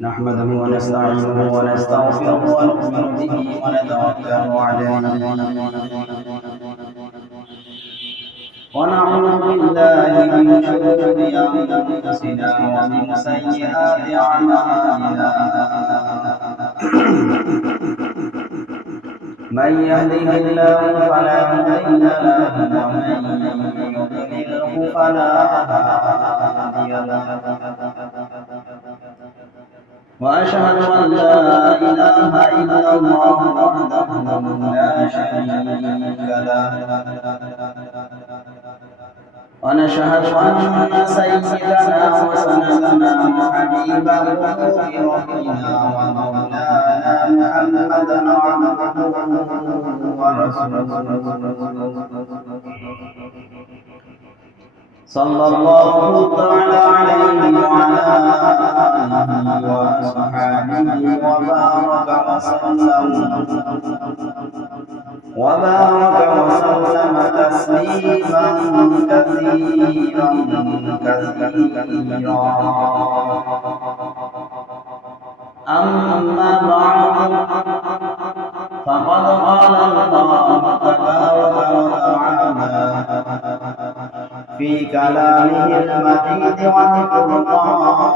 نحمده ونستعينه ونستغفره ونؤمن به ونتوكل عليه ونعوذ بالله من شرور أنفسنا ومن سيئات أعمالنا من يهده الله فلا مضل له ومن يضلله فلا هادي له وأشهد أن لا إله إلا الله وحده لا شريك له ونشهد أن سيدنا وسندنا وحبيب قلوب ربنا ومولانا محمدا عبده ورسوله صلى الله تعالى عليه وعلى آله وصحبه وبارك وسلم تسليما كثيرا أما بعد فقد قال الله تبارك وتعالى في كلامه المجيد والفرقان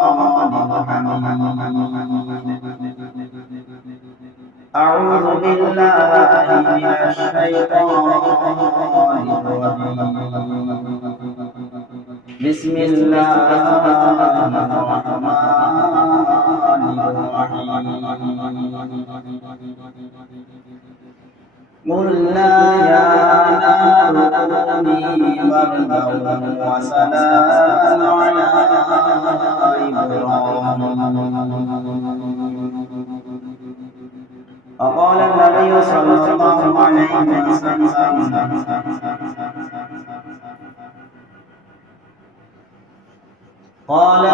الحميد أعوذ بالله من الشيطان الرجيم بسم الله الرحمن الرحيم قلنا يا نار كوني بردا وسلاما على إبراهيم وقال النبي صلى الله عليه وسلم قال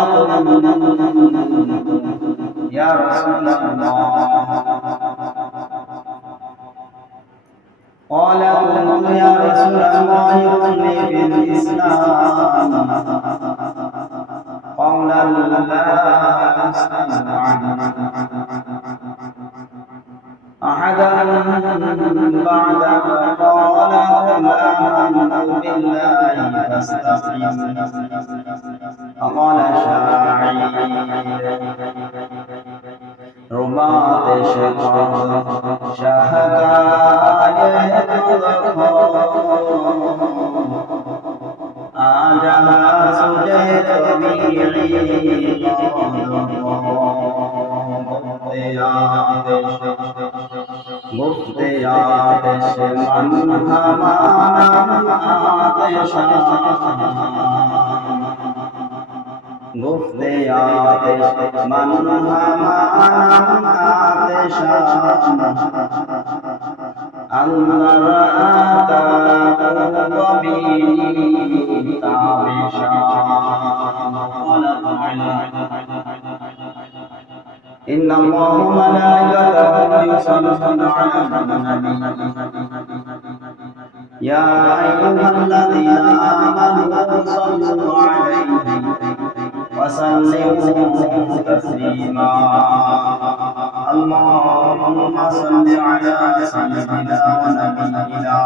يا رسول الله قال قلت يا رسول الله قل لي في الإسلام قال لا أسأل عنه أحدا بعد قال قل آمنت بالله فاستقم فقال شاعر رباط شقاق شهقاء آجها سجد طبيعي مفتی آتش من ہمارا آتش مفتی آتش من ہمارا آتش اللہ رأتا قبیل تابشان قال تعالی إن الله وملائكته يصلون على النبي يا أيها الذين آمنوا صلوا عليه وسلموا تسليما اللهم صل على سيدنا ونبينا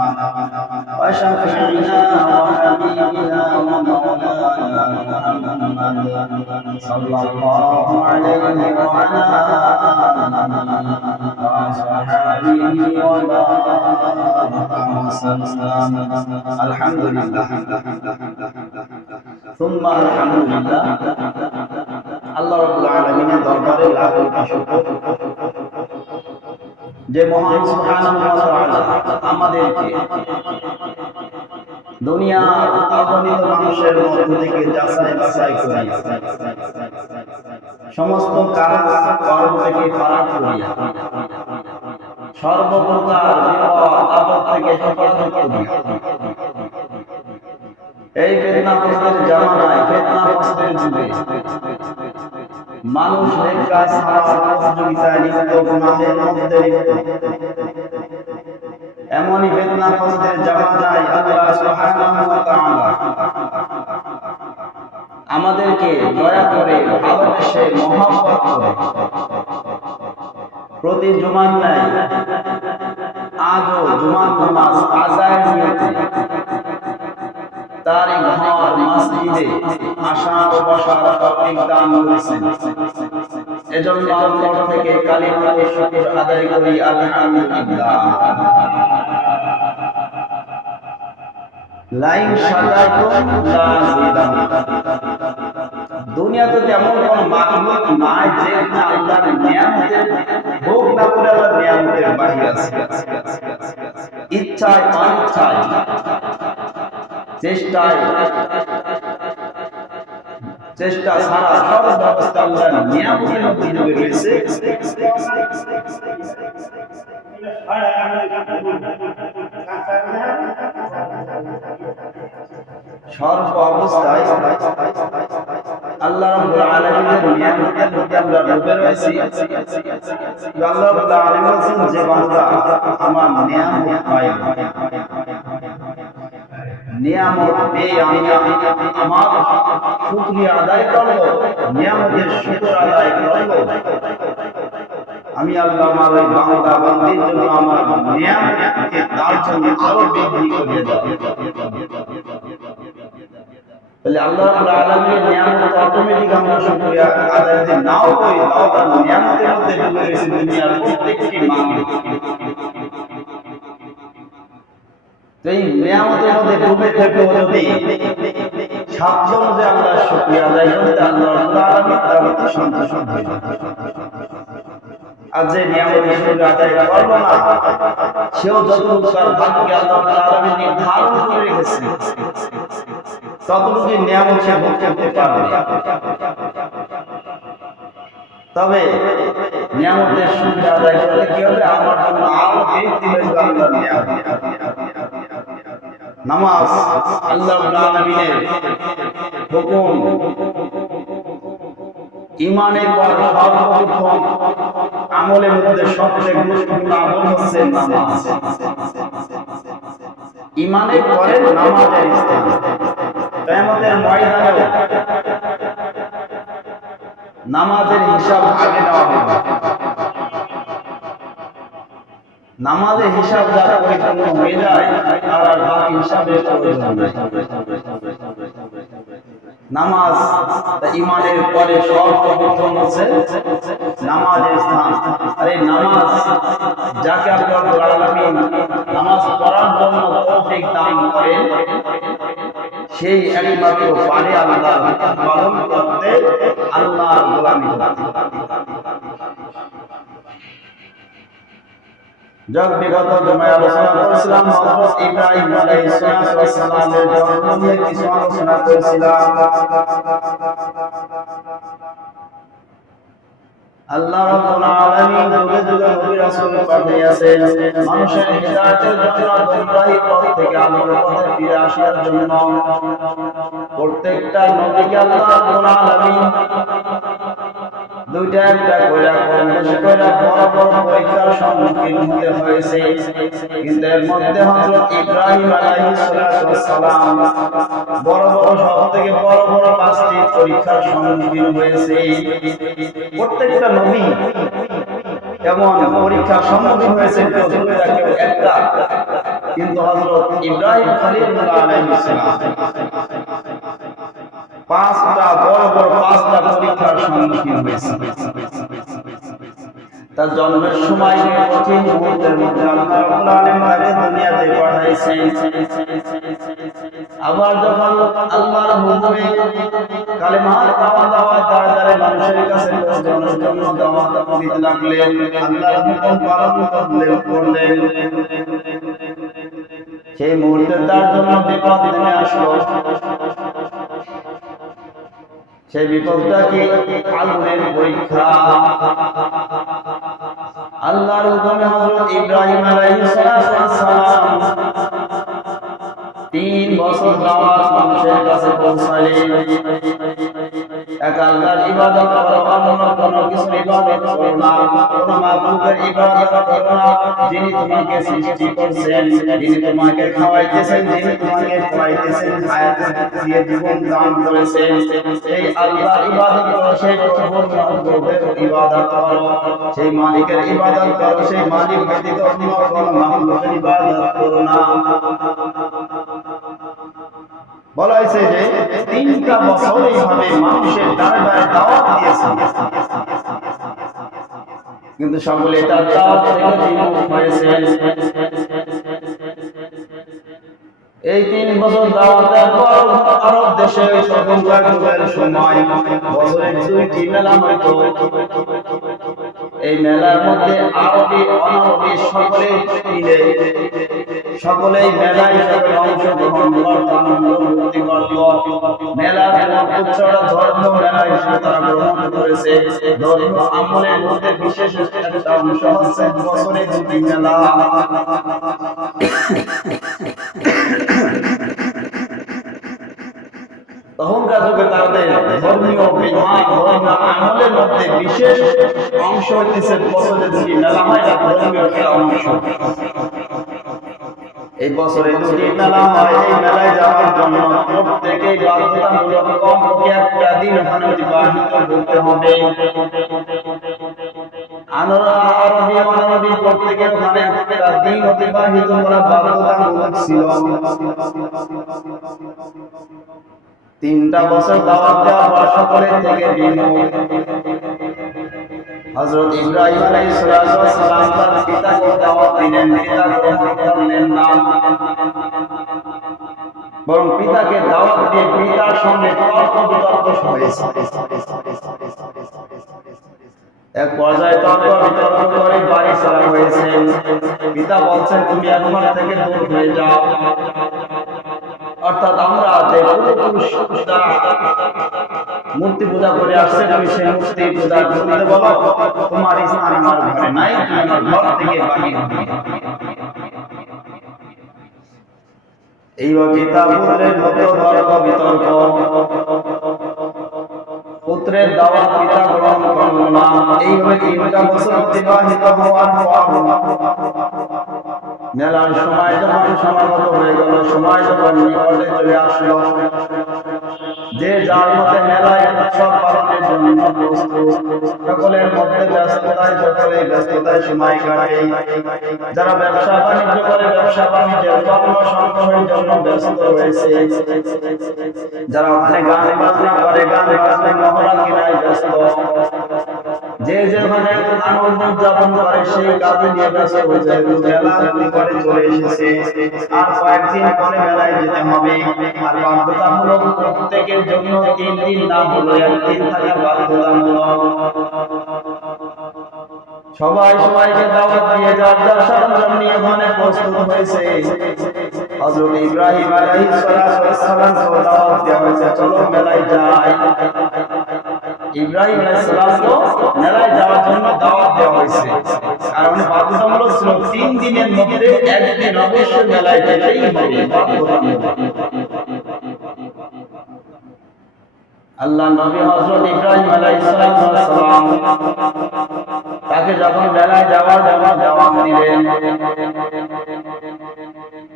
وشفيعنا وحبيبنا ومولانا محمد صلى الله عليه وعلى آله وصحبه وبارك وسلم الحمد لله ثم الحمد لله আল্লাহ রাব্বুল আলামিনের দরবারে লাখ লাখ শুকর যে মহান সুবহানাহু ওয়া তাআলা আমাদেরকে দুনিয়ার অগণিত মানুষের মধ্য থেকে যাচাই বাছাই করে সমস্ত কাজ কর্ম থেকে ফারাক করিয়া সর্বপ্রকার বিপদ আপদ থেকে হেফাজত করিয়া এই ফিতনা ফসদের জামানায় ফিতনা ফসদের যুগে মানুষ নেক কাজ ছাড়া প্রতিযোগিতায় লিপ্ত গুনাহের মধ্যে লিপ্ত এমনই ফিতনা ফসদের জামানায় আল্লাহ সুবহানাহু ওয়া তাআলা আমাদেরকে দয়া করে ভালোবেসে মহব্বত করে প্রতি জুমার ন্যায় আজও জুমার নামাজ আদায়ের নিয়তে তার ঘর মসজিদে আসা ও বসার তৌফিক দান করেছেন। এজন্য অন্তর থেকে কালিমায়ে শুকর আদায় করি আলহামদুলিল্লাহ। লাইন শাকারতুম লাযিদান্নাকুম। দুনিয়াতে তেমন কোন মাখলুক নাই যে আল্লাহর নিয়ামতের ভোগ না করে আল্লাহর নিয়ামতের বাহিরে আছে। ইচ্ছায় অনিচ্ছায় চেষ্টা ছাড়া সব ব্যবস্থা আল্লাহর নিয়ামতের মধ্যে রয়েছে। সর্ব অবস্থায় আল্লাহ রাব্বুল আলামিনের নিয়ামতের মধ্যে আমরা ডুবে রয়েছি। আল্লাহ রাব্বুল আলামিন বলেন যে বান্দা আমার নিয়ামত পায়, নিয়ামত পেয়ে আমি আমার শুকরিয়া আদায় করব, নিয়ামতের শুকর আদায় করব, আমি আল্লাহ আমার ওই বান্দা বান্দির জন্য আমার নিয়ামতকে তার জন্য আরো বৃদ্ধি করে দেব। তাহলে আল্লাহ রাব্বুল আলামিনের নিয়ামত অটোমেটিক আমরা শুকরিয়া আদায় যদি নাও করি, তাও তার নিয়ামতের মধ্যে ডুবে রয়েছে দুনিয়ার প্রত্যেকটি মানুষ। এই নিয়ামতের মধ্যে ডুবে থেকেও যদি সাধ্য অনুযায়ী আমরা শুকরিয়া আদায় করতে আল্লাহ রাব্বুল আলামিন তার প্রতি সন্তুষ্ট হয়ে যান। আর যে নিয়ামতের শুকরিয়া আদায় করবে না, সেও যতটুকু তার ভাগ্যে আল্লাহ রাব্বুল আলামিন নির্ধারণ করে রেখেছেন ততটুকু নিয়ামত সে ভোগ করতে পারবে। তবে নিয়ামতের শুকরিয়া আদায় করলে কি হবে, আমার জন্য আরো বৃদ্ধি হয়ে যাবে আল্লাহর নিয়ামত। নামাজ আল্লাহ রাব্বুল আলামিনের হুকুম। ঈমানের পর সর্বপ্রথম আমলের মধ্যে সবচেয়ে গুরুত্বপূর্ণ আমল হচ্ছে নামাজ। ঈমানের পরে নামাজের স্থান। কিয়ামতের ময়দানে নামাজের হিসাব আগে নেওয়া হবে। নামাজের হিসাব যারা পরিপূর্ণ হয়ে যায় তার আর বাকি হিসাবের প্রয়োজন নেই। নামাজ ঈমানের পরে সর্বপ্রথম হচ্ছে নামাজের স্থান। আর এই নামাজ যাকে আল্লাহ রাব্বুল আলামিন নামাজ পড়ার জন্য তৌফিক দান করেন, সেই একমাত্র পারে আল্লাহ পালন করতে, আল্লাহর গোলামি করতে। বিগত জুমায় আলোচনা করেছিলাম হযরত ইব্রাহিম আলাইহিস সালামের জন্ম নিয়ে কিছু আলোচনা করেছিলাম। আল্লাহ রাব্বুল আলামিন যুগে যুগে নবী রাসূল পাঠিয়েছেন মানুষের হিদায়াতের জন্য, গুমরাহি পথ থেকে আলোর পথে ফিরে আসার জন্য। প্রত্যেকটা নবীকে আল্লাহ রাব্বুল আলামিন দুইটা একটা কইরা কম বেশি কইরা বড় বড় পরীক্ষার সম্মুখীন হতে হয়েছে। কিন্তু এর মধ্যে হযরত ইব্রাহিম আলাইহিস সালাম বড় বড় সবথেকে বড় বড় 5টি পরীক্ষার সম্মুখীন হয়েছে। প্রত্যেকটা নবী এমন পরীক্ষার সম্মুখীন হয়েছে, কেউ দুইটা কেউ একটা, কিন্তু হযরত ইব্রাহিম খলিলুল্লাহ আলাইহিস সালাম 5টা বড় বড় 5টা পরীক্ষার সম্মুখীন হয়েছে। তার জন্মের সময় কঠিন মুহূর্তের মধ্যে আল্লাহ রাব্বুল আলামিন তাকে দুনিয়াতে পাঠাইছেন। আবার যখন আল্লাহর হুকুমে কালেমার দাওয়াত দ্বারা মানুষের কাছে পৌঁছানোর জন্য দাওয়াত দিতে লাগলেন, আল্লাহর হুকুম পালন করলেন, সেই মুহূর্তে তার জন্য বিপদ নেমে আসলো। সেই বিপদটা কি? আগুনের পরীক্ষা। আল্লাহর হুকুমে হযরত ইব্রাহিম আলাইহিস সালাম 3 বছর দাওয়াত মানুষের কাছে পৌঁছালেন। এক আল্লাহর ইবাদত করো, অন্য কোনো কিছুর ইবাদত করো না, কোনো মাখলুকের ইবাদত করো না। যিনি তোমাকে সৃষ্টি করেছেন, যিনি তোমাকে খাওয়াইতেছেন, যিনি তোমাকে পড়াইতেছেন, হায়াত দিয়ে জীবন দান করেছেন, সেই আল্লাহর ইবাদত করো, সেই প্রভুর মাহবুবের ইবাদত করো, সেই মালিকের ইবাদত করো, সেই মালিক ব্যতীত অন্য কোনো মাখলুকের ইবাদত করো না। বলা হয়েছে যে 3টা বছর এইভাবে মানুষের দরবারে দাওয়াত দিয়েছে, কিন্তু সকলে তার দাওয়াত থেকে বিমুখ হয়েছে। এই 3 বছর দাওয়াতের পর আরব দেশে তখনকার যুগের সময় বছরে 2টি মেলা হইত। এই মেলার মধ্যে আরবি অনারবি সকলেই মেলায় অংশগ্রহণ করত, আনন্দ ফুর্তি করত। মেলার উচ্চরা ধর্ম মেলায় তারা গ্রহণ করেছে। ধর্ম আমলের মধ্যে বিশেষ একটা অংশ হচ্ছে বছরে 2টি মেলা। তখনকার যুগে তাদের ধর্মীয় বিধান ধর্ম আমলের মধ্যে বিশেষ অংশ হইতেছে বছরে 2টি মেলা হয়, ধর্মীয় একটা অংশ। এই বছরে 2টি মেলা হয়। এই মেলায় যাওয়ার জন্য প্রত্যেকেই বাধ্যতামূলক কমপক্ষে একটা দিন ওখানে অতিবাহিত করতে হবে। আরবি অনারবি প্রত্যেকে ওখানে একটা দিন অতিবাহিত করা বাধ্যতামূলক ছিল। 3টা বছর দাওয়াত দেওয়ার পর সকলের থেকে বিমুখ। হযরত ইব্রাহিম আলাইহিস সালাম তার পিতাকে দাওয়াত দিলেন, পিতা গ্রহণ করলেন না, বরং পিতাকে দাওয়াত দিয়ে পিতার সঙ্গে তর্ক বিতর্ক হয়েছে। এক পর্যায়ে তর্ক বিতর্ক করে বাড়ি ছাড়া হয়েছে। পিতা বলছেন, তুমি এখন থেকে দূর হয়ে যাও। অর্থাৎ আমরা যে পূর্বপুরুষ দ্বারা মূর্তি পূজা করে আসছে, তুমি সেই মূর্তি পূজা করতে বলো, তোমার স্থান আমার ঘরে নাই, তুমি আমার ঘর থেকে বাহির হও। এইভাবে পিতা পুত্রের মধ্যে তর্ক বিতর্ক। পুত্রের দাওয়াত পিতা গ্রহণ করল না। এইভাবে 3টা বছর অতিবাহিত হওয়ার পর মেলার সময় যখন সমাগত হয়ে গেল, সময় যখন নিকটে চলে আসলো, যে যার মধ্যে মেলায় উৎসব পালনের জন্য প্রস্তুত। সকলের মধ্যে ব্যস্ততায় সময় কাটে। যারা ব্যবসা বাণিজ্য করে ব্যবসা বাণিজ্যের কর্মসংস্থানের জন্য ব্যস্ত রয়েছে। যারা ওখানে গান বাজনা করে গান বাজনা মহড়া কিনায় ব্যস্ত। যে যেখানে আনন্দ উদযাপন করে সেই কাজে নিয়ে ব্যস্ত হয়ে যায়। মেলা করে চলে এসেছে, আর কয়েকদিন পরে মেলায় যেতে হবে। আর বাধ্যতামূলক প্রত্যেকের জন্য 3 দিন না হলো 1 দিন থাকা বাধ্যতামূলক। সবাই সবাইকে দাওয়াত দিয়ে যার যার সরঞ্জাম নিয়ে ওখানে প্রস্তুত হয়েছে। হযরত ইব্রাহিম আলাইহিস সালাম কে দাওয়াত দেওয়া হয়েছে, চলো মেলায় যাই। ইব্রাহিম আলাইহিস সালামকে মেলায় যাওয়ার জন্য দাওয়াত দেওয়া হয়েছে, কারণ বাধ্যতামূলক ছিল 3 দিনের মধ্যে 1 দিন অবশ্যই মেলায় যেতেই হবে, বাধ্যতামূলক। আল্লাহ নবী হযরত ইব্রাহিম আলাইহিস সালাম তাকে যখন মেলায় যাওয়ার জন্য দাওয়াত দিলেন,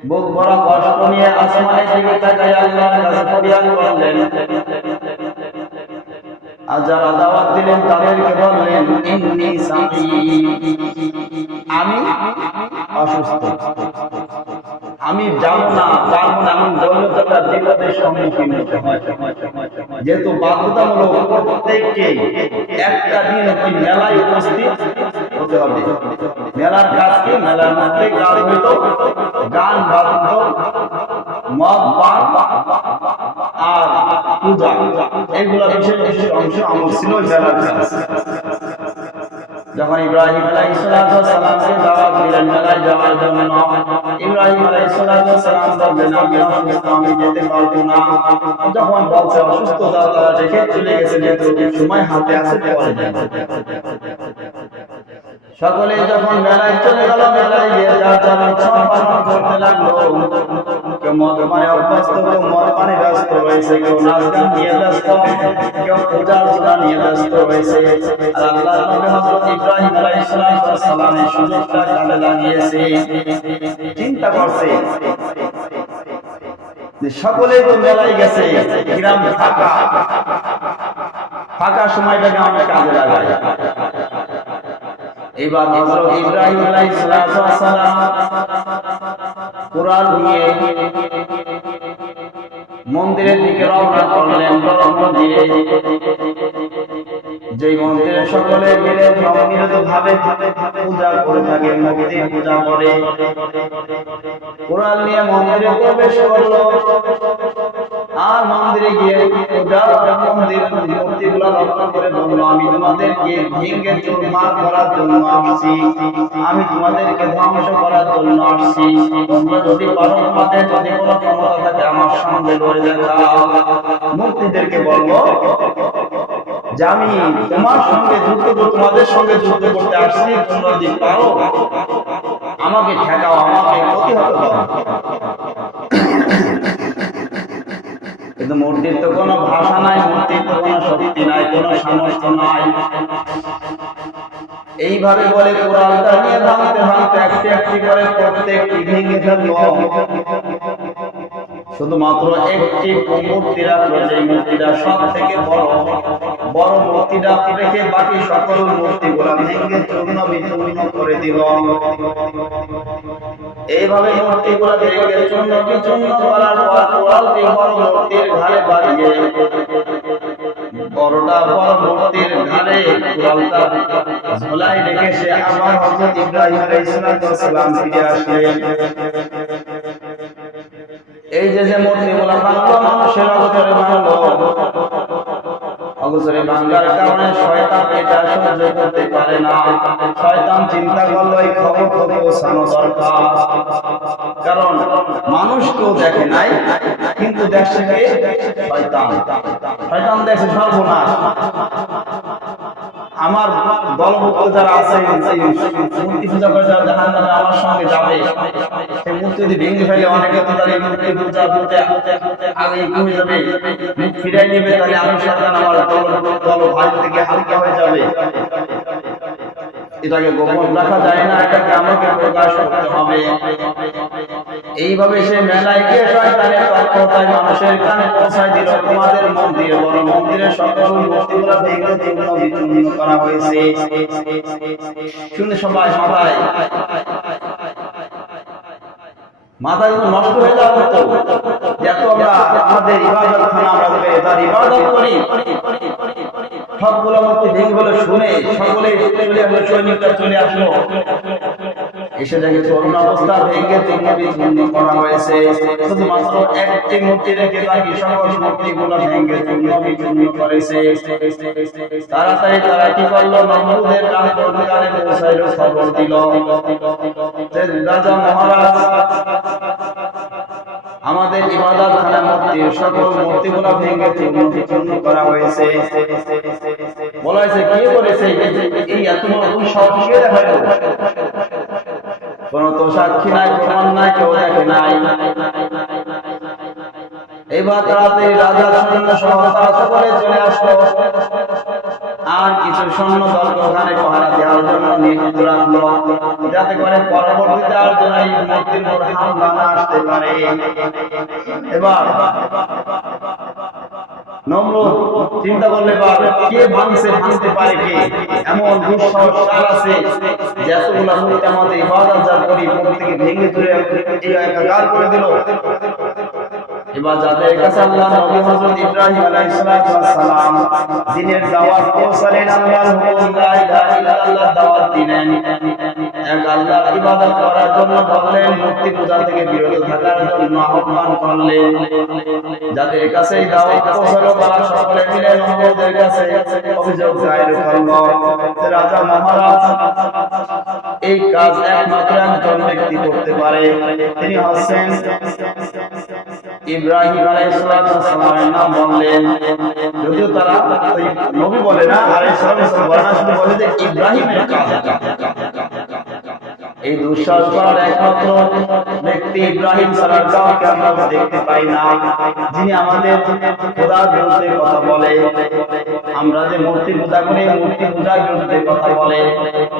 বুক ভরা কষ্ট নিয়ে আসমানের দিকে তাকায় আল্লাহর কাছে ফরিয়াদ করলেন। আর যারা দাওয়াত দিলেন তাদেরকে বললেন, ইন্নী সাকিম, আমি অসুস্থ, আমি যাবো না, পারবো না, এমন জরুরতটা বিপদের সম্মুখীন হতে হয়। যেহেতু বাধ্যতামূলক প্রত্যেককে একটা দিন ওই মেলায় উপস্থিত হতে হবে। মেলার কাজ কি? মেলার মধ্যে কাজ হইতো গান বাদ্য, মদ পান আর পূজা, এগুলা বিশেষ বিশেষ অংশ আমল ছিল মেলার কাজ। যখন ইব্রাহিম আলাইহিস সালামকে দাওয়াত দিলেন মেলায় যাওয়ার জন্য, ইব্রাহিম আলাইহিস সালাম বললেন, আমি অসুস্থ, আমি যেতে পারবো না। যখন বলছে অসুস্থতা, তারা রেখে চলে গেছে, যেহেতু সময় হাতে আছে পরে যাবে। সকলে যখন মেলায় চলে গেল, মেলায় গিয়ে যার যার উৎসব পালন করতে লাগলো। কেউ মদ্যপানে অভ্যস্ত, কেউ মদ্যপানে ব্যস্ত রয়েছে, কেউ নাচ গান নিয়ে ব্যস্ত, কেউ পূজা অর্চনা নিয়ে ব্যস্ত রয়েছে। আর আল্লাহর নবী হযরত ইব্রাহিম আলাইহিস সালাম এই সুযোগটা কাজে লাগিয়েছে। চিন্তা করছে যে সকলেই তো মেলায় গেছে, গ্রাম ফাঁকা, ফাঁকা সময়টাকে আমি কাজে লাগাই। এবার হযরত ইব্রাহিম আলাইহিস সালাম কুরআন নিয়ে মন্দিরের দিকে রওনা করলেন। বড় মন্দিরে, যে মন্দিরে সকলে মিলে সম্মিলিত ভাবে পূজা করে থাকে, মূর্তি পূজা করে। কুরআন নিয়ে মন্দিরে প্রবেশ করলো, আর মন্দিরে গিয়ে পূজা মন্দিরের মূর্তিগুলো রক্ষা করে বলল, আমি তোমাদেরকে ভেঙে চুরমার করার জন্য আসছি, আমি তোমাদেরকে ধ্বংস করার জন্য আসছি। তোমরা যদি পারো, তোমাদের যদি কোনো ক্ষমতা থাকে আমার সঙ্গে লড়ে দেখাও। মূর্তিদেরকে বলবো যে আমি তোমার সঙ্গে যুদ্ধ, তোমাদের সঙ্গে যুদ্ধ করতে আসছি, তোমরা যদি পারো আমাকে ঠেকাও, আমাকে প্রতিহত করো। কিন্তু মূর্তির তো কোনো ভাষা নাই, মূর্তির তো কোনো শক্তি নাই, কোনো সামর্থ্য নাই। এইভাবে বলে কুরআনটা নিয়ে ভাঙতে ভাঙতে একটি একটি করে প্রত্যেকটি ভেঙে ফেলল। শুধুমাত্র একটি মূর্তি রাখলো, যে মূর্তিটা সব থেকে বড় মূর্তিটা রেখে বাকি সকল মূর্তিগুলা ভেঙে চূর্ণ বিচূর্ণ করে দিল। এইভাবে মূর্তিগুলা ভেঙে চূর্ণ বিচূর্ণ করার পর কুরআনটি বড় মূর্তির ঘাড়ে বাড়িয়ে, বড় মূর্তির ঘাড়ে কুরআনটা ঝোলাই রেখে সে আবার হযরত ইব্রাহিম আলাইহিস সালাম ফিরে আসলেন। এই যে মূর্তিগুলা ভাঙলো, মানুষের অগোচরে ভাঙলো, অগোচরে ভাঙার কারণে শয়তান এটা সহ্য করতে পারে না। শয়তান চিন্তা করলো এই খবর তো পৌঁছানো দরকার, কারণ মানুষ কেউ দেখে নাই, কিন্তু দেখছে কে? শয়তান। শয়তান দেখে সর্বনাশ, আমার দলভুক্ত যারা আছে, মূর্তি পূজা করে যারা জাহান্নামে আমার সঙ্গে যাবে, সেই মূর্তি যদি ভেঙে ফেলে, অনেকে তো তার এই মূর্তি পূজা করতে আগে কমে যাবে, মুখ ফিরাই নেবে, তাহলে আমি শয়তান আমার দল ভাই থেকে হালকা হয়ে যাবে। এটাকে গোপন রাখা যায় না, এটাকে আমাকে প্রকাশ করতে হবে। এইভাবে সে মেলায় গিয়ে শয়তানের তৎপরতায় মানুষের কানে পৌঁছায় দিল, তোমাদের মন্দির, বড় মন্দিরের সকল মূর্তিগুলো ভেঙে চূর্ণ বিচূর্ণ করা হয়েছে। শুনে সবাই মাথাগুলো নষ্ট হয়ে যাওয়া হতো, এত আমরা আমাদের ইবাদতখানা, আমরা তার ইবাদত করি, সবগুলো মূর্তি ভেঙে গেল। শুনে সকলে চলে আসলো, সৈনিকরা চলে আসলো, এসে দেখে করুণ অবস্থা, ভেঙে চূর্ণ বিচূর্ণ করা হয়েছে। শুধুমাত্র একটি মূর্তি রেখে বাকি সকল মূর্তিগুলো ভেঙে চূর্ণ বিচূর্ণ করেছে। তাড়াতাড়ি তারা কি করলো, নমরুদের কানে পৌঁছাইল, খবর দিল রাজা মহারাজ, আমাদের ইবাদতখানা মূর্তির সকল মূর্তিগুলো ভেঙে চূর্ণ বিচূর্ণ করা হয়েছে। বলা হয়েছে কে করেছে, এই এত বড় দুঃসাহস কে দেখাইল? কোন তো সাক্ষী নাই, প্রমাণ নাই, কেউ দেখে নাই। এবার তাড়াতাড়ি রাজার সৈন্য সহ করে চলে আসলো, আর কিছু সৈন্য দলকে ওখানে পাহারা দেওয়ার জন্য নিয়োজিত রাখলো, যাতে করে পরবর্তীতে আর যেন এই মূর্তির উপর হামলা না আসতে পারে। এবার নমরুদ চিন্তা করলে কে ভাঙতে পারে, কে এমন দুঃসাহস কার আছে যে এতগুলা মূর্তি আমাদের ইবাদত যা করি প্রত্যেকে ভেঙে চুরে একাকার করে দিল। এবার যাদের কাছে আল্লাহ নবী হযরত ইব্রাহিম আলাইহিস সালাম দ্বীনের দাওয়াত পৌঁছালেন, আল্লাহর হুকুম লা ইলাহা ইল্লাল্লাহ দাওয়াত দিলেন, এক আল্লাহর ইবাদত করার জন্য বললেন, মূর্তি পূজা থেকে বিরত থাকার জন্য আহ্বান করলেন। যাদের কাছে এই দাওয়াত পৌঁছালো তারা সকলে মিলে নমরুদের কাছে অভিযোগ দায়ের করলো, রাজা মহারাজ এই কাজ একমাত্র একজন ব্যক্তি করতে পারে, তিনি হচ্ছেন ইব্রাহিম আলাইহিস সালামের নাম বললেন। যদিও তারা নবী বলে না, আলাইহিস সালাম বলে না, শুধু বলে যে ইব্রাহিমের কাজ। এই দুঃসাহস করার একমাত্র ব্যক্তি ব্যক্তি ইব্রাহিম ছাড়া কাউকে আমরা দেখতে পাই না যিনি আমাদের খোদার বিরুদ্ধে কথা বলে। আমরা যে মূর্তি পূজা করি, মূর্তি পূজার বিরুদ্ধে কথা বলে,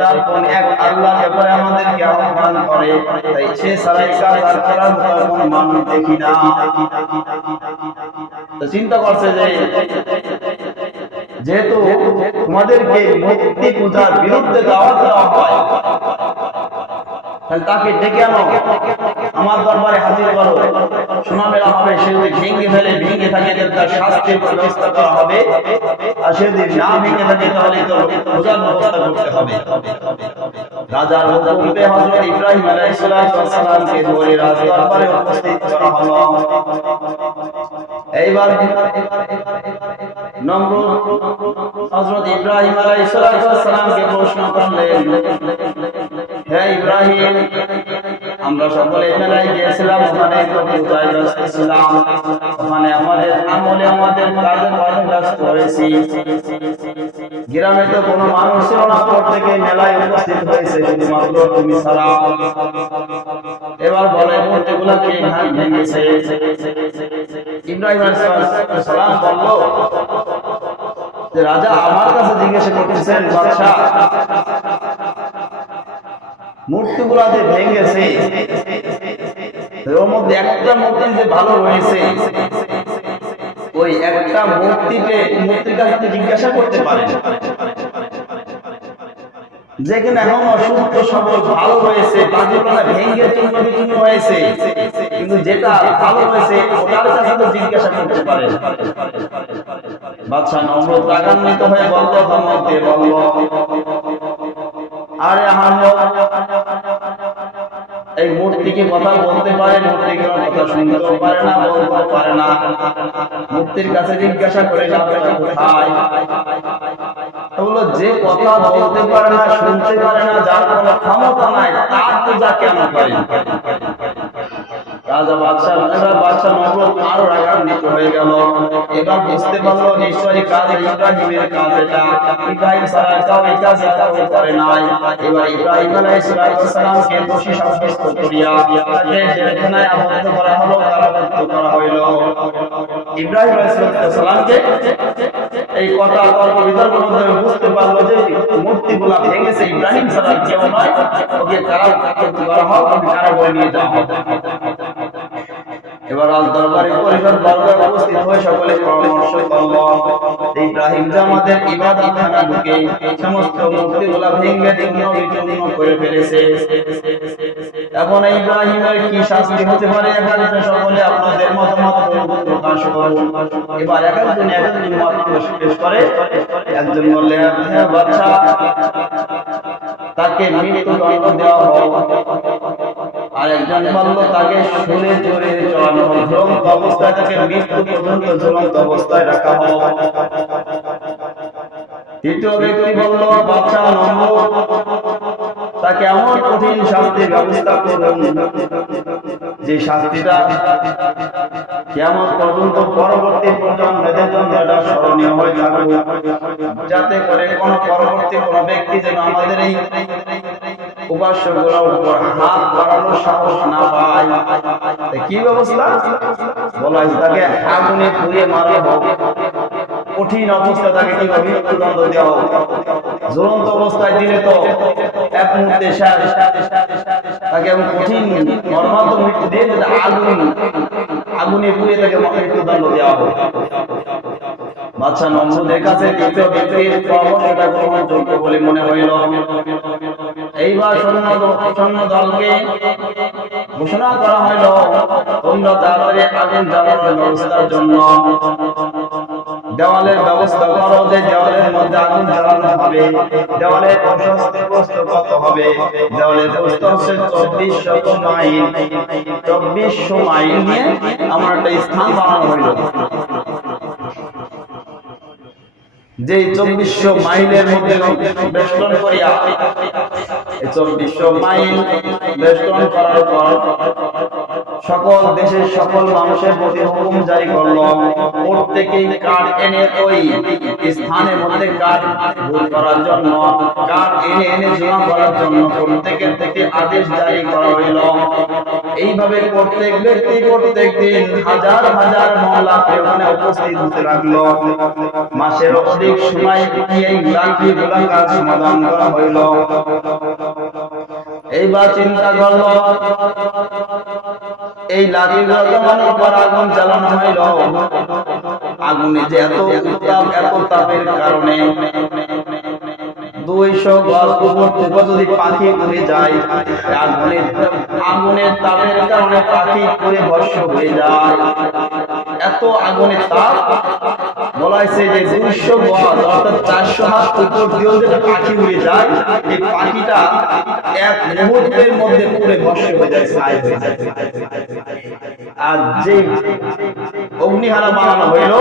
তার কোন এক আল্লাহর ব্যাপারে আমাদেরকে আহ্বান করে, তাই সে ছাড়াই কাজ আর করার মতো কোন মানুষ দেখি না। তো চিন্তা করছে যে যেহেতু তোমাদেরকে মূর্তি পূজার বিরুদ্ধে দাওয়াত দেওয়া হয়, তাহলে তাকে ডেকে আনো, আমার দরবারে হাজির করো, শোনাবেলা হবে। সে যদি ভেঙে থাকে তার শাস্তির ব্যবস্থা করা হবে, আর সে যদি না ভেঙে থাকে তাহলে তো পূজার ব্যবস্থা করতে হবে। রাজার হুকুম পেয়ে হযরত ইব্রাহিম আলাইহিস সালামকে ধরে রাজ দরবারে উপস্থিত করা হলো। এইবার নমরুদ হযরত ইব্রাহিম আলাইহিস সালামকে প্রশ্ন করলেন, হে ইব্রাহিম, আমরা সকলে মেলায় গিয়েছিলাম, ওখানে তো পূজায় ব্যস্ত ছিলাম, ওখানে আমাদের আমলে আমাদের কাজে ব্যস্ত হয়েছি, গ্রামে তো কোনো মানুষ ছিল না, প্রত্যেকে মেলায় উপস্থিত হয়েছে শুধুমাত্র তুমি ছাড়া। এবার বলে মূর্তিগুলা কে ভেঙেছে? ইব্রাহিম আলাইহিস সালাম বলল যে রাজা আমার কাছে জিজ্ঞাসা করতেছেন, বাদশা মূর্তিগুলা যে ভেঙেছে ওর মধ্যে একটা মূর্তি যে ভালো রয়েছে, ওই একটা মূর্তির কাছে জিজ্ঞাসা করতে পারেন, যেখানে এখন অসুস্থ সবল ভালো রয়েছে, বাকিগুলো ভেঙে চূর্ণ হয়েছে, কিন্তু যেটা ভালো রয়েছে ওটার কাছে তো জিজ্ঞাসা করতে পারেন। বাদশা নমরুদ রাগান্বিত হয়ে বলল, ধমক দিয়ে বলল, আরে আহমদ, এই মূর্তিকে কথা বলতে পারে, মূর্তিকে কথা শুনতেও পারে না, বলতেও পারে না, মূর্তির কাছে জিজ্ঞাসা করে যাবে কোথায়? বললো, যে কথা বলতে পারে না, শুনতে পারে না, যার কোনো ক্ষমতা নাই, তার পূজা কেন করেন? রাজা বাদশা নমরুদ আরো রাগান্বিত হয়ে গেল। এবার বুঝতে পারলো নিশ্চয়ই কাজ ইব্রাহিমের কাজ, এটা ইব্রাহিম ছাড়া কেউ এই কাজ করে নাই। এবার ইব্রাহিম আলাইহিস সালামকে দোষী সাব্যস্ত করিয়া তাকে জেলখানায় আবদ্ধ করা হলো, কারাবদ্ধ করা হইল। ইব্রাহিম আলাইহিস সালামকে এই কথা তর্ক বিতর্কের মধ্যে বুঝতে পারলো যে মূর্তিগুলা ভেঙেছে ইব্রাহিম ছাড়া কেউ নয়, ওকে কারাবদ্ধ করা হোক, কারাগারে নিয়ে যাওয়া হোক। এবার রাজ দরবারে পরিবার বর্গ উপস্থিত হয়ে সকলে পরামর্শ করলো, ইব্রাহিম যে আমাদের ইবাদতখানা ঢুকে সমস্ত মূর্তিগুলা ভেঙে চূর্ণ করে ফেলেছে, এখন ইব্রাহিমের কি শাস্তি হতে পারে? এবার সকলে আপনাদের মতামত প্রকাশ করুন। এবার একজন মত পেশ করে। একজন বললেন, হ্যাঁ বাদশা, তাকে মৃত্যুদণ্ড দেওয়া হোক। আর একজন বলল তাকে শুলে চড়ে চড়ানো হোক, ঝুলন্ত অবস্থায় তাকে মৃত্যু পর্যন্ত ঝুলন্ত অবস্থায় রাখা হোক। তৃতীয় ব্যক্তি বলল, বাদশা নমরুদ, তাকে এমন কঠিন শাস্তির ব্যবস্থা করুন যে শাস্তিটা কিয়ামত পর্যন্ত পরবর্তী প্রজন্মের জন্য এটা স্মরণীয় হয়ে থাকুক, যাতে করে কোন পরবর্তী কোন ব্যক্তি যেন আমাদের এই উপাস্যগুলোর উপর হাত বাড়ানোর সাহস না পায়। কি ব্যবস্থা বলা হয়েছে? তাকে আগুনে পুড়িয়ে মারা হোক, কঠিন অবস্থা তাকে কিভাবে মৃত্যুদণ্ড দেওয়া হোক। জ্বলন্ত অবস্থায় দিলে তো এক মুহূর্তে শেষ, তাকে এমন কঠিন মর্মান্তিক মৃত্যু দিয়ে আগুনে পুড়িয়ে তাকে মৃত্যুদণ্ড দেওয়া হোক। বাদশা নমরুদের কাছে তৃতীয় ব্যক্তির পরামর্শটা গ্রহণযোগ্য বলে মনে হইল। এইবার সৈন্য দলকে ঘোষণা করা হইল, তোমরা তাড়াতাড়ি আগুন জ্বালানোর ব্যবস্থার জন্য দেওয়ালের ব্যবস্থা করো, যে দেওয়ালের মধ্যে আগুন জ্বালানো হবে। দেওয়ালের প্রশস্ত কত হবে? দেওয়ালের প্রস্থ হচ্ছে 2400 মাইল। 2400 মাইল নিয়ে আমার একটা স্থান বানানো হইল, যে 2400 মাইলের মধ্যে বেষ্টন করিয়া 2400 মাইল বেষ্টন করার পর সকল দেশের সকল মানুষের প্রতি হুকুম জারি করলো, প্রত্যেকেই কাঠ এনে ওই স্থানের মধ্যে কাঠ ভোগ করার জন্য, কাঠ এনে এনে জমা করার জন্য প্রত্যেকের থেকে আদেশ জারি করা হইল। এইভাবে প্রত্যেক ব্যক্তি প্রত্যেক দিন হাজার হাজার মহল্লাকে ওখানে উপস্থিত হতে লাগলো। মাসের অধিক সময় এই লাঠিগুলা কাজ সমাধান করা হইল। এইবার চিন্তা করলো, এই লাঠিগুলো যখন উপর আগুন চালানো হইল, আগুনে যে এত উত্তাপ, এত তাপের কারণে 200 গজ উপর থেকে যদি পাখি উড়ে যায়, আগুনের তাপের কারণে পাখি পুড়ে ভস্ম হয়ে যায়। এত আগুনের তাপ বলা হয়েছে যে 200 গজ অর্থাৎ 400 হাত উপর দিয়েও যদি পাখি উড়ে যায়, এই পাখিটা এক মুহূর্তের মধ্যে পুড়ে ভস্ম হয়ে যায়, ছাই হয়ে যায়। আর যে অগ্নিহারা বানানো হইল,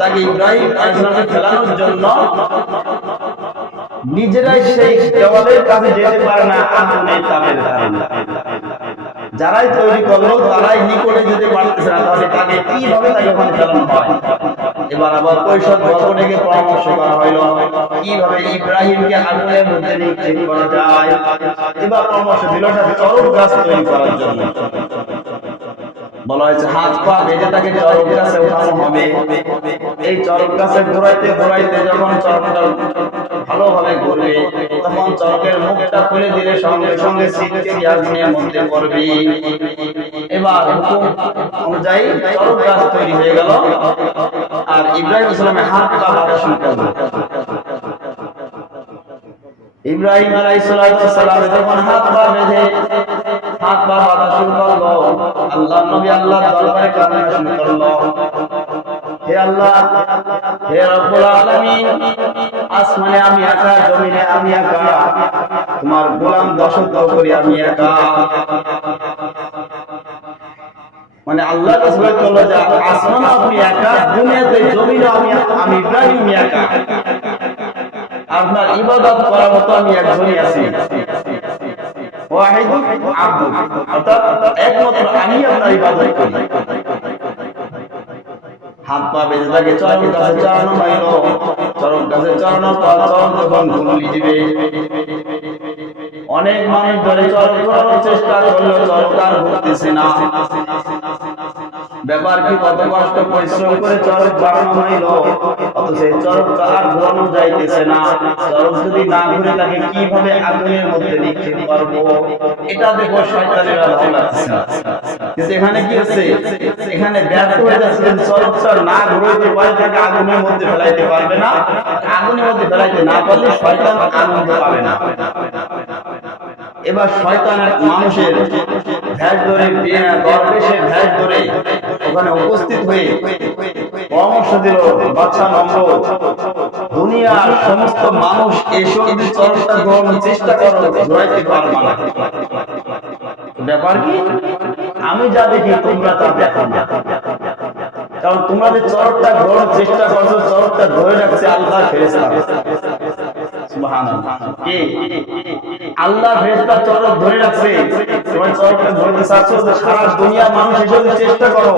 তাকে ইব্রাহিম আলাইহিস সালামকে ফেলানোর জন্য নিজেরাই সেই দেওয়ালের কাছে যেতে পারে না আগুনের তাপের কারণে। যারাই তৈরি করলো তারাই নিকটে যেতে পারতেছে না, তাহলে তাকে কিভাবে তাকে ওখানে ফেলানো হয়? এবার আবার পরিষদ বর্গ থেকে পরামর্শ করা হইল কিভাবে ইব্রাহিমকে আগুনের মধ্যে নিক্ষেপ করা যায়। এবার পরামর্শ দিল চরক গাছ তৈরি করার জন্য। বলা হয়েছে হাত পা বেঁধে তাকে চরক গাছে উঠানো হবে। এই চরক গাছে ঘোরাইতে ঘোরাইতে যখন চরকটা ভালোভাবে ঘুরবে, তখন চরকের মুখটা খুলে দিলে সঙ্গে সঙ্গে ছিটকে আগুনের মধ্যে পড়বে। এবার হুকুম অনুযায়ী চরক গাছ তৈরি হয়ে গেল, আর ইব্রাহিম ইসলামের হাত পা বাঁধা শুরু করলো। ইব্রাহিম আলাইহিস সালাম যখন হাত পা বেঁধে হাত পা বাঁধা শুরু করলো, আল্লাহর নবী আল্লাহর দরবারে কান্না শুরু করলো, হে আল্লাহ, হে রব্বুল আলামিন, আসমানে আমি একা, জমিনে আমি একা, তোমার গোলাম দাসত্ব করি আমি একা। মানে আল্লাহ কাছে বলল যে আসমানে আপনি একা, দুনিয়াতে জমিনে আমি ইব্রাহিম একা, আপনার ইবাদত করার মতো আমি একজনই আছি। ওয়াহিদুন আব্দু, অর্থাৎ একমাত্র আমি আপনার ইবাদত করি। হাত পা বেঁধে তাকে চরক গাছে চড়ানো হইল। চরক গাছে চড়ানোর পর চরক যখন ঘুরলি দিবে, অনেক মানুষ ধরে চরক ঘোরানোর চেষ্টা করলো, চরক আর ঘুরতেছে না। ব্যাপার কি, কত কষ্ট পরিশ্রম করে চরক বানানো হইল, অথচ সেই চরক আর ঘোরানো যাইতেছে না। চরক যদি না ঘুরে তাকে কিভাবে আগুনের মধ্যে নিক্ষেপ করবো, এটা দেখো শয়তানেরা ভালো লাগছে না। কিন্তু এখানে কি হচ্ছে, এখানে ব্যর্থ হয়ে যাচ্ছে। চরকটা না ঘুরাইতে পারে তাকে আগুনের মধ্যে ফেলাইতে পারবে না। আগুনের মধ্যে ফেলাইতে না পারলে শয়তান আনন্দ পাবে না। এবার শয়তানের মানুষের ভ্যাস ধরে, দরবেশের ভ্যাস ধরে ওখানে উপস্থিত হয়ে পরামর্শ দিল, বাদশা নমরুদ, দুনিয়ার সমস্ত মানুষ এসে যদি চরকটা ঘোরানোর চেষ্টা করো, ঘোরাইতে পারবে না। ব্যাপার কি, আমি যা দেখি তোমরা তা দেখো না। কারণ তোমরা যে চরকটা ঘোরানোর চেষ্টা করছো, চরকটা ধরে রাখছে আল্লাহর ফেরেশতা। সুবহানাল্লাহ, কে? আল্লাহ ফেরেশতা চরক ধরে রাখছে। তোমার চরকটা ধরতে চাচ্ছ, সারা দুনিয়া মানুষ এসে চেষ্টা করো,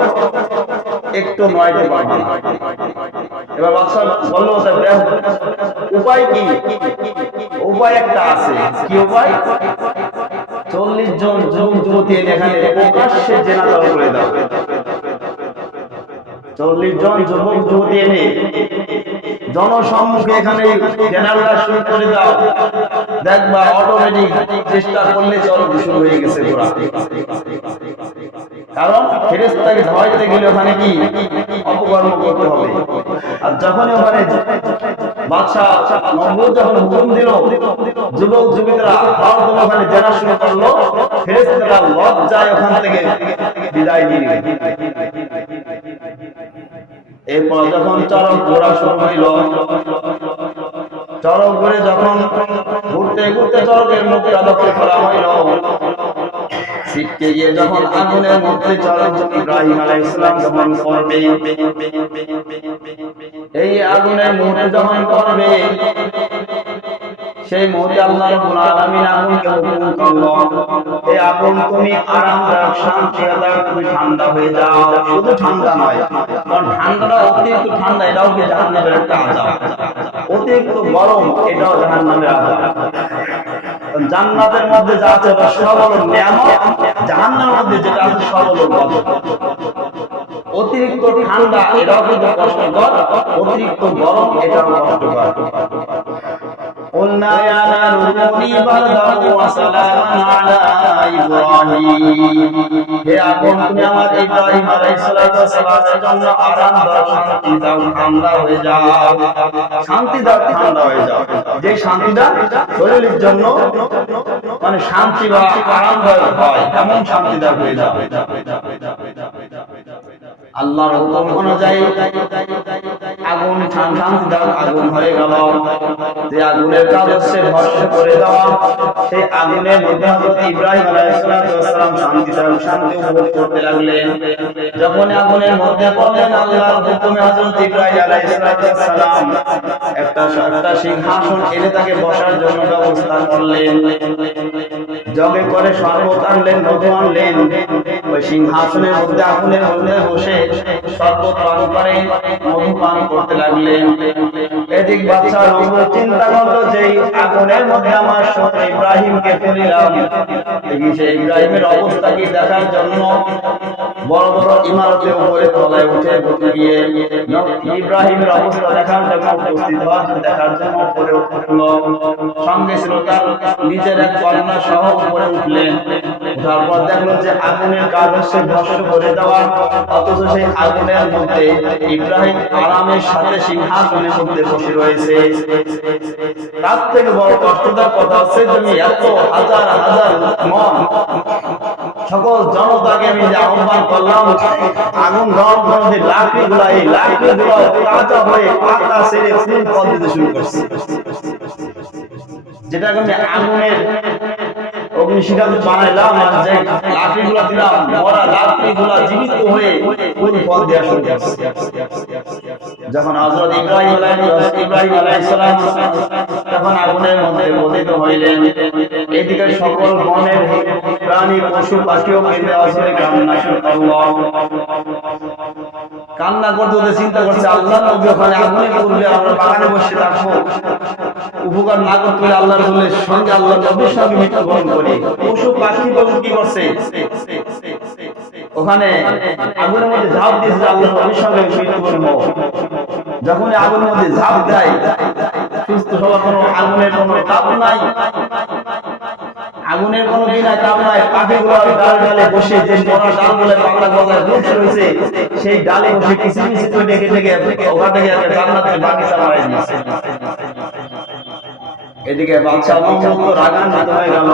একটু নয়তে পারবে না। এবার বাদশা বলল, উপায় কি? উপায় একটা আছে। কি উপায়? 40 জন যুবক যুবতী এখানে প্রকাশ্যে জেনাজা করে দাও। 40 জন যুবক যুবতী এনে জনসম্মুখে এখানে জেনারেল শুরু করে দাও, দেখবা অটোমেটিক চেষ্টা করলে চরক শুরু হয়ে গেছে ঘোরা। কারণ ফেরেশতাকে ধরাইতে গেলে ওখানে কি অপকর্ম করতে হবে। আর যখন ওখানে বাদশা নমরুদ যখন হুকুম দিল, যুবক যুবতীরা ওখানে জেনা শুরু করলো, ফেরেশতারা লজ্জায় ওখান থেকে বিদায় নিয়ে নিল। এরপর যখন চরক ঘোরা শুরু হইল, চরক ঘুরে যখন ঘুরতে ঘুরতে চরকের মুখটা দখল করা হইল, ছিটকে গিয়ে যখন আগুনের মধ্যে চরক ইব্রাহিম আলাইহিস সালাম যখন করবে, এই আগুনের মুহূর্তে যখন করবে, সেই মুহূর্তে আল্লাহ রাব্বুল আলামিন আগুনকে হুকুম করলো, এই আগুন তুমি আরামদায়ক শান্তিদায়ক তুমি ঠান্ডা হয়ে যাও। শুধু ঠান্ডা নয়, কারণ ঠান্ডাটা অতিরিক্ত ঠান্ডা এটাও কি জাহান্নামের একটা আযাব, অতিরিক্ত গরম এটাও জাহান্নামের আযাব। জান্নাতের মধ্যে যা আছে সব হলো নিয়ামত, জাহান্নামের মধ্যে যেটা আছে সব হলো গজব। অতিরিক্ত ঠান্ডা এটাও কিন্তু কষ্টকর, অতিরিক্ত গরম এটাও কষ্টকর। قلنا يا نار كوني بردا وسلاما على إبراهيم হে আগুন তুমি আমার ইব্রাহিম আলাইহিস সালামের জন্য আরাম দাও, শান্তি দাও, ঠান্ডা হয়ে যাও। শান্তি দাও, ঠান্ডা হয়ে যাও। যে শান্তিটা শরীরের জন্য মানে শান্তি বা আরামদায়ক হয় এমন শান্তিদায়ক হয়ে যাও। আল্লাহর হুকুম অনুযায়ী আগুন শান্তিদায়ক আগুন হয়ে গেল। যে আগুনের কাজ হচ্ছে ভস্ম করে দেওয়া, সেই আগুনের মধ্যে হযরত ইব্রাহিম আলাইহিস সালাম শান্তি উপভোগ করতে লাগলেন। যখন আগুনের মধ্যে পড়লেন, আল্লাহর হুকুমে হযরত ইব্রাহিম আলাইহিস সালাম একটা সিংহাসন এনে তাকে বসার জন্য ব্যবস্থা করলেন। জগে করে শরবত আনলেন, মধু আনলেন, ওই সিংহাসনের মধ্যে আগুনের মধ্যে বসে শরবত পান করে মধু পান করতে লাগলেন। এদিক বাদশা নমরুদ চিন্তা করলো যে আগুনের মধ্যে আমার সঙ্গে ইব্রাহিমকে ফেলিলাম, দেখি সে ইব্রাহিমের অবস্থা কি দেখার জন্য বড় বড় ইমারতের উপরে তলায় উঠে গিয়ে ইব্রাহিমের অবস্থা দেখার জন্য উপস্থিত হওয়ার দেখার জন্য উপরে উঠলো। সঙ্গে ছিল তার নিজের এক কন্যা সহ উপরে উঠলেন। তারপর দেখলো যে আগুনের কাজ হচ্ছে ভস্ম করে দেওয়া, অথচ সেই আগুনের মধ্যে ইব্রাহিম আরামের সাথে সিংহাসনের মধ্যে বসে রয়েছে। তার থেকে বড় কষ্টদায়ক কথা হচ্ছে তুমি এত হাজার হাজার মন সকল জনতাকে আমি যে আহ্বান করলাম আগুন দহন করে লাকড়িগুলা, এই লাকড়িগুলো কাঁচা হয়ে পাতা ছেড়ে ফুল ফল দিতে শুরু করছে, যেটা আমি আগুনের অগ্নিশিখা বানাইলাম আর যে লাকড়িগুলা দিলাম, মরা লাকড়িগুলা জীবিত হয়ে ফুল ফল দেওয়া শুরু করছে। যখন হযরত ইব্রাহিম আলাইহিস সালাম তখন আগুনের মধ্যে পতিত হইলেন, এদিকে সকল বনের প্রাণী পশু পাখিও কেঁদে আসলে কান্না শুরু করলো। কান্না করতে করতে চিন্তা করছে আল্লাহর নবী ওখানে আগুনে পড়লে আমরা বাগানে বসে থাকবো, উপকার না করতে হলে আল্লাহর রাসূলের সঙ্গে আল্লাহর নবীর সঙ্গে মৃত্যুবরণ করি। পশু পাখি পশু কি করছে ওখানে আগুনের মধ্যে ঝাঁপ দিয়েছে আল্লাহর নবীর সঙ্গে মৃত্যুবরণ হোক। যখন আগুনের মধ্যে ঝাঁপ দেয় সুস্থ সবার কোনো আগুনের কোনো তাপ নাই, আগুনের কোনো বিনা তাপ নাই। পাখিগুলো ডাল ডালে বসে যে মরা ডাল বলে বাংলা গজায় রুট রয়েছে সেই ডালে বসে কিছু কিছু করে ডেকে ডেকে ওখান থেকে একটা জান্নাতের বাগিচা বানাই দিয়েছে। এদিকে বাদশা নমরুদ রাগান্বিত হয়ে গেল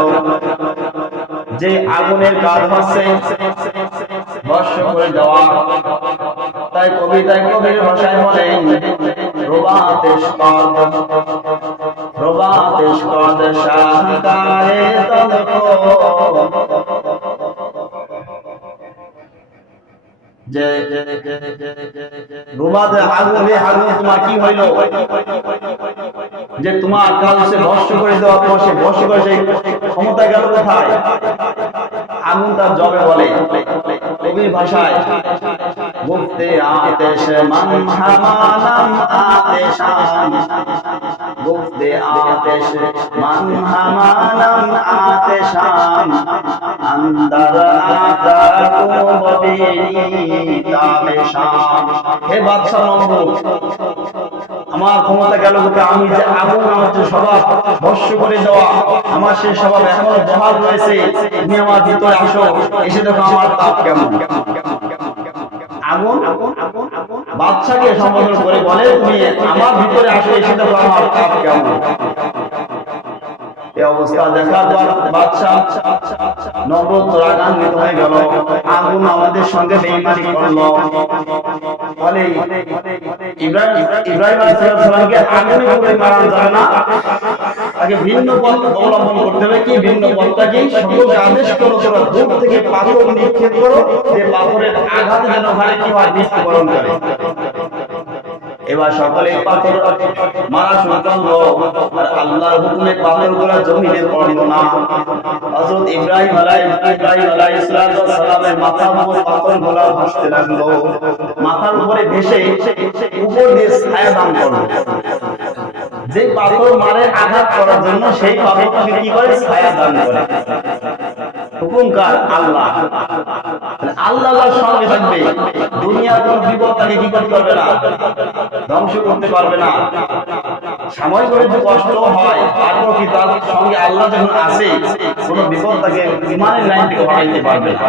যে আগুনের কাজ হচ্ছে ভস্ম করে দেওয়া। তাই কবিতায় কবির ভাষায় বলেন রবাত ইশকাদ শাহকারে তলকো, যে রবাত আগুনে আগুন তোমার কি হইল যে তোমার কাজ সে ভস্ম করে দেওয়া, তোমার সে ভস্ম করে সেই ক্ষমতা গেল কোথায়? আগুন তার জবে বলে কবির ভাষায় গুফতে আতেশ মান হামানাম আতেশান, গুফতে আতেশ মান হামানাম আতেশান, আন্দার আতা কুববিনি তাবেশান। হে বাদশা নমরুদ, আমার ক্ষমতা গেল কোথায়? আমি যে আগুন আমার যে স্বভাব ভস্ম করে দেওয়া, আমার সেই স্বভাব এখনো বহাল রয়েছে। তুমি আমার ভিতরে আসো, এসে দেখো আমার তাপ কেমন। আগুন বাদশাকে সম্বোধন করে বলে তুমি আমার ভিতরে আসো, এসে দেখো আমার তাপ কেমন। এই অবস্থা দেখার পর বাদশা নমরুদ রাগান্বিত হয়ে গেল, আগুন আমাদের সঙ্গে বেঈমানি করলো। বলে ইব্রাহিম আলাইহিস সালামকে আগুনে পুড়ে মারা যাবে না, তাকে ভিন্ন পথ অবলম্বন করতে হবে। কি ভিন্ন পথটা? কি সকলকে আদেশ করো তোরা দূর থেকে পাথর নিক্ষেপ করো, যে পাথরের আঘাতে যেন ওখানে কি হয় মৃত্যুবরণ করে। এবার সকলে পাথর মারা শুরু করলো, আর আল্লাহর হুকুমে পাথরগুলো জমিনে পড়লো না। হযরত ইব্রাহিম আলাইহিস সালামের মাথার উপর পাথরগুলো ভাসতে লাগলো, মাথার উপরে ভেসে উপর দিয়ে ছায়া দান করলো। যে পাথর মারে আঘাত করার জন্য সেই পাথরটাকে কি করে? ছায়া দান করে। হুকুমকার আল্লাহ, আল্লাহর সঙ্গে থাকবে। দুনিয়ার কোন বিপদ তাকে কি করতে পারবে না, ধ্বংস করতে পারবে না। সাময়িক একটু কষ্ট হয়, তারপর কি তার সঙ্গে আল্লাহ যখন আছে, কোন বিপদ তাকে ইমানের লাইন থেকে হটাইতে পারবে না।